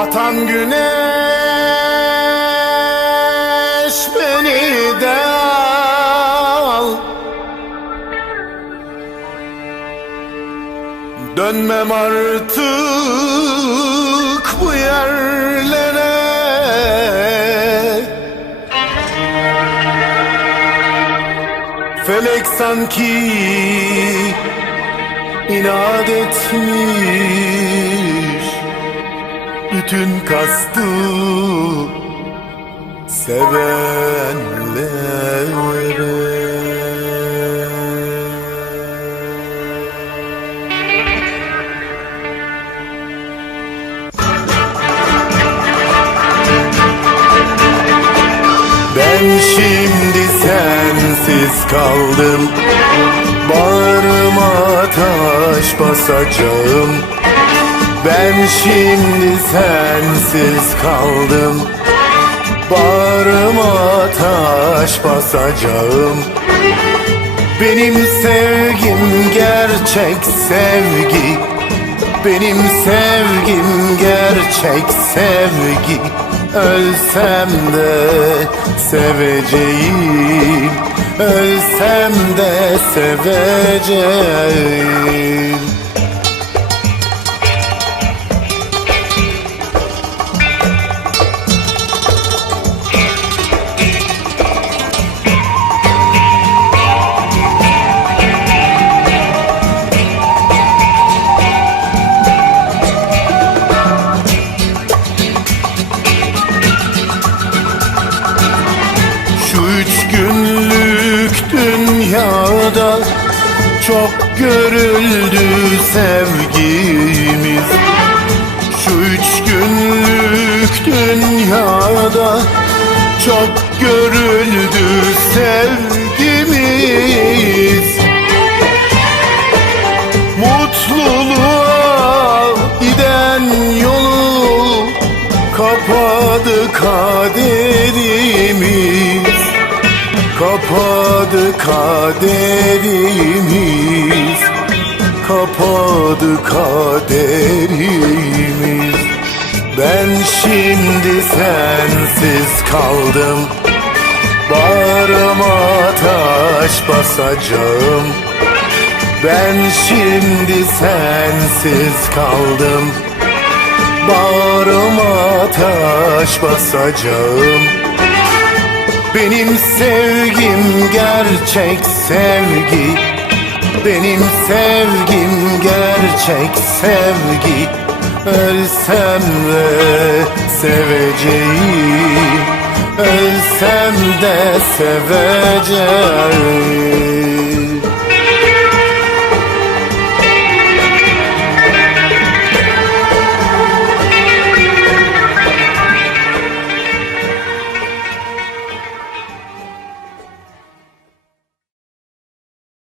Batan güneş beni de al. Dönmem artık bu yerlere. Felek sanki inat etmiş Bütün kastı. Sevenlere. Ben şimdi sensiz kaldım. Bağrıma taş basacağım Ben şimdi sensiz kaldım. Bağrıma taş basacağım. Benim sevgim gerçek sevgi. Benim sevgim gerçek sevgi. Ölsem de seveceğim. Ölsem de seveceğim çok görüldü sevgimiz. Şu üç günlük dünyada çok görüldü sevgimiz. Mutluluğa giden yolu kapadı kaderimiz. Kapadı kaderimiz. Kapadı kaderimiz. Ben şimdi sensiz kaldım. Bağrıma taş basacağım. Ben şimdi sensiz kaldım. Bağrıma taş basacağım Benim sevgim gerçek sevgi. Benim sevgim gerçek sevgi. Ölsem de seveceğim. Ölsem de seveceğim